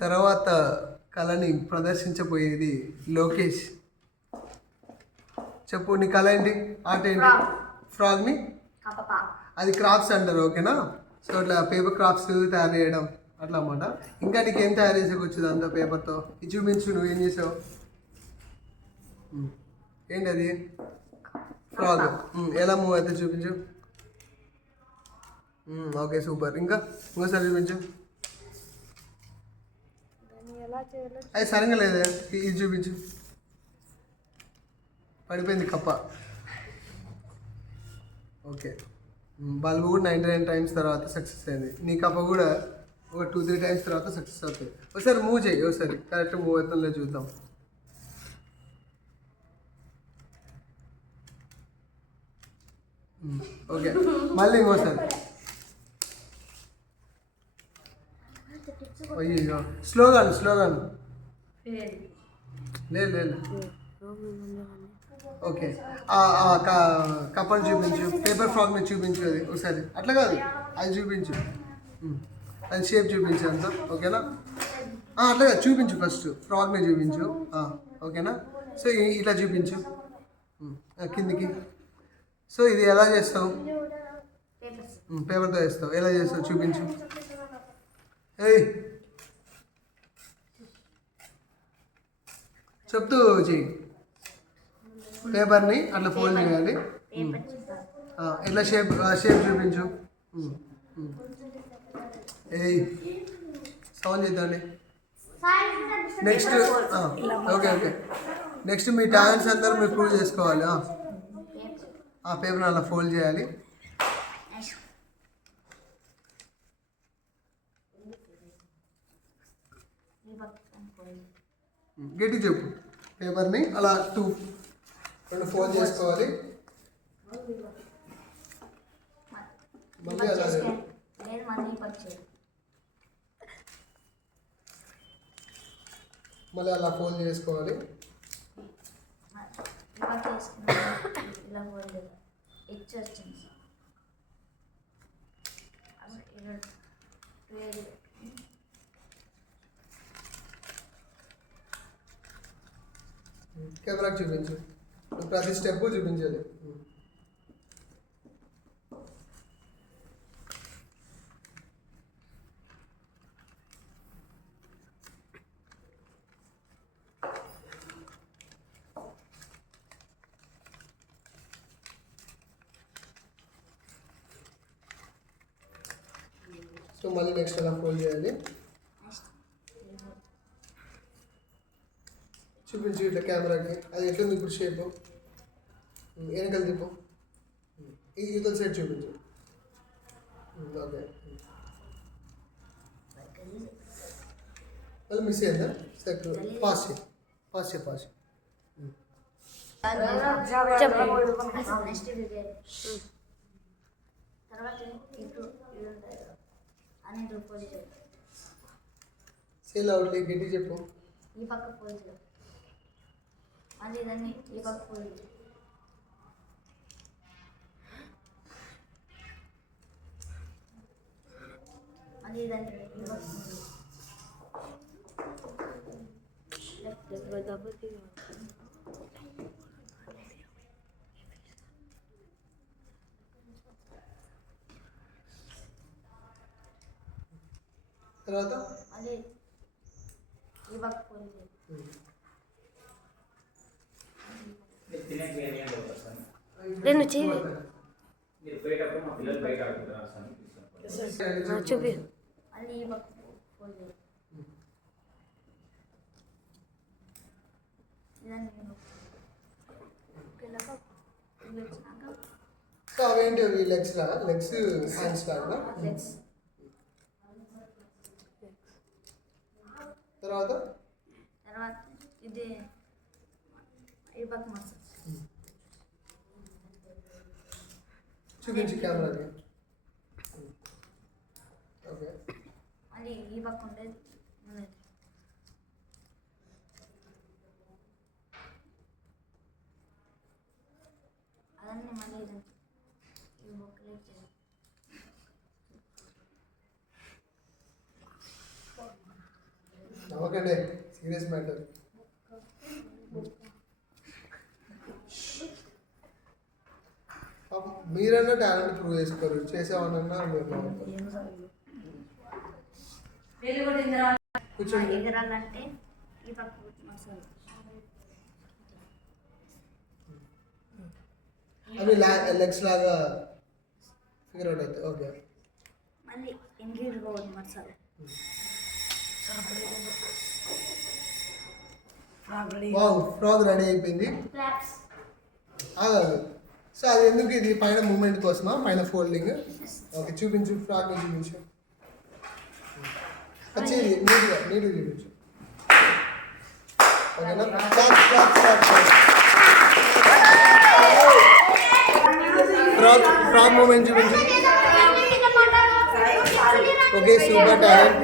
తర్వాత కళని ప్రదర్శించబోయేది లోకేష్. చెప్పు నీ కళ ఏంటి? ఆట ఏంటి. ఫ్రాగ్ని అది క్రాఫ్ట్స్ అంటారు ఓకేనా సో అట్లా పేపర్ క్రాఫ్ట్స్ తయారు చేయడం అట్లా అన్నమాట. ఇంకా నీకు ఏం తయారు చేసేకొచ్చు అంత పేపర్తో ఇది చూపించు నువ్వు ఏం చేసావు. ఏంటి అది ఫ్రాగ్ ఎలా మూవ్ అయితే చూపించు. ఓకే సూపర్ ఇంకా ఇంకోసారి చూపించు. అది సరిగా లేదే. ఇది చూపించు. పడిపోయింది కప్ప. ఓకే. బల్బు కూడా నైంటీ నైన్ టైమ్స్ తర్వాత సక్సెస్ అయింది. నీ కప్ప కూడా ఒక టూ త్రీ టైమ్స్ తర్వాత సక్సెస్ అవుతుంది. ఒకసారి మూవ్ చేయి ఒకసారి. కరెక్ట్ మూవ్ అవుతుందో చూద్దాం. ఓకే. మళ్ళీ ఇంకోసారి. అయ్యో స్లోగాను స్లోగాను. లేదు. లేదు ఓకే. కప్పని చూపించు పేపర్ ఫ్రాక్ని చూపించు అది ఒకసారి. అట్లా కాదు. అది చూపించు. అది షేప్ చూపించు అంత. ఓకేనా? అట్లా కాదు. చూపించు ఫస్ట్. ఫ్రాక్ని చూపించు. ఓకేనా? సో ఇట్లా చూపించు. కిందికి. సో ఇది ఎలా చేస్తావు? పేపర్తో వేస్తావు ఎలా చేస్తావు? చూపించు. ఏయ్. చెప్తూ చెయ్యి. పేపర్ని అట్లా ఫోల్డ్ చేయాలి. పేపర్ ఎట్లా షేప్ షేప్ చూపించు. ఏయ్. సౌండ్ చేద్దాండి నెక్స్ట్ ఓకే ఓకే. నెక్స్ట్ మీ టాలెంట్స్ అందరూ మీరు ప్రూవ్ చేసుకోవాలి ఆ. పేపర్ని అలా ఫోల్డ్ చేయాలి. గట్టి చెప్పు. పేపర్ని అలా టూ రెండు ఫోల్డ్ చేసుకోవాలి. మళ్ళీ అలా మళ్ళీ అలా ఫోల్డ్ చేసుకోవాలి. ఇలా కెమెరాకి చూపించు నువ్వు ప్రతి స్టెప్ చూపించాలి సో మళ్ళీ నెక్స్ట్ అలా ఫోల్డ్ చేయాలి చూపించు ఇట్లా కెమెరాకి. అది ఎట్లుంది ఇప్పుడు షేప్ వెనకాల తిప్పు. ఈ యువతల సైడ్ చూపించు. ఓకే మళ్ళీ మిస్ అయిందా? సెక్ పాస్ చేయి. పాస్ చేయి పాస్ ఇది సేల్ అవుట్లే గట్టి చెప్పు. ఈ పక్క పోలి మళ్ళీ దాన్ని పోలి మళ్ళీ దాన్ని ఈ పక్క పోలి తర్వాత మళ్ళీ ఈ పక్క పోలి రెండు చెయ్యి. మీరు పోయేటప్పుడు మా పిల్లలు బయట ఆడుకుంటున్నారు సార్. తీసుకొని చూపి. మళ్ళీ ఈ పక్క పోలి ఇదాన్ని పిల్లక ఇల్లు వచ్చినాక సో అవేంటి అవి లెగ్స్ రా లెగ్స్ హ్యాండ్స్ లాగా లెగ్స్. తర్వాత? తర్వాత ఇది ఈ పక్క మసాజ్ చూపించు కెమెరాకి ఓకే మళ్ళీ ఈ పక్క ఉండేది. అదన్నీ మళ్ళీ ఈ చేయాలి? ఓకే సీరియస్ మ్యాటర్ మీరన్నా టాలెంట్ ప్రూవ్ చేసుకోరు నవ్వుతారు. కూర్చోండి. ఎగరాలంటే ఈ పక్క మసాలా అవి లెగ్స్ లాగా ఫిగర్ అవుట్ అవుతాయి ఓకే మళ్ళీ పోవద్దు మసాలా వావ్ ఫ్రాగ్ రెడీ అయిపోయింది. ఆగాలి సో అది ఎందుకు ఇది పైన మూమెంట్ కోసమా? పైన ఫోల్డింగ్ ఓకే చూపించు ఫ్రాగ్ చూపించు. వచ్చి నీట్గా నీట్గా చూపించు. ఓకేనా? క్లాప్ ఫ్రాగ్ ఫ్రాగ్ మూమెంట్ చూపించు. ఓకే సూపర్ టాలెంట్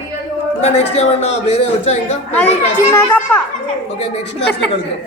ఇంకా నెక్స్ట్ ఏమన్నా వేరే వచ్చా ఇంకా? ఓకే నెక్స్ట్ క్లాస్లో కలుద్దాం.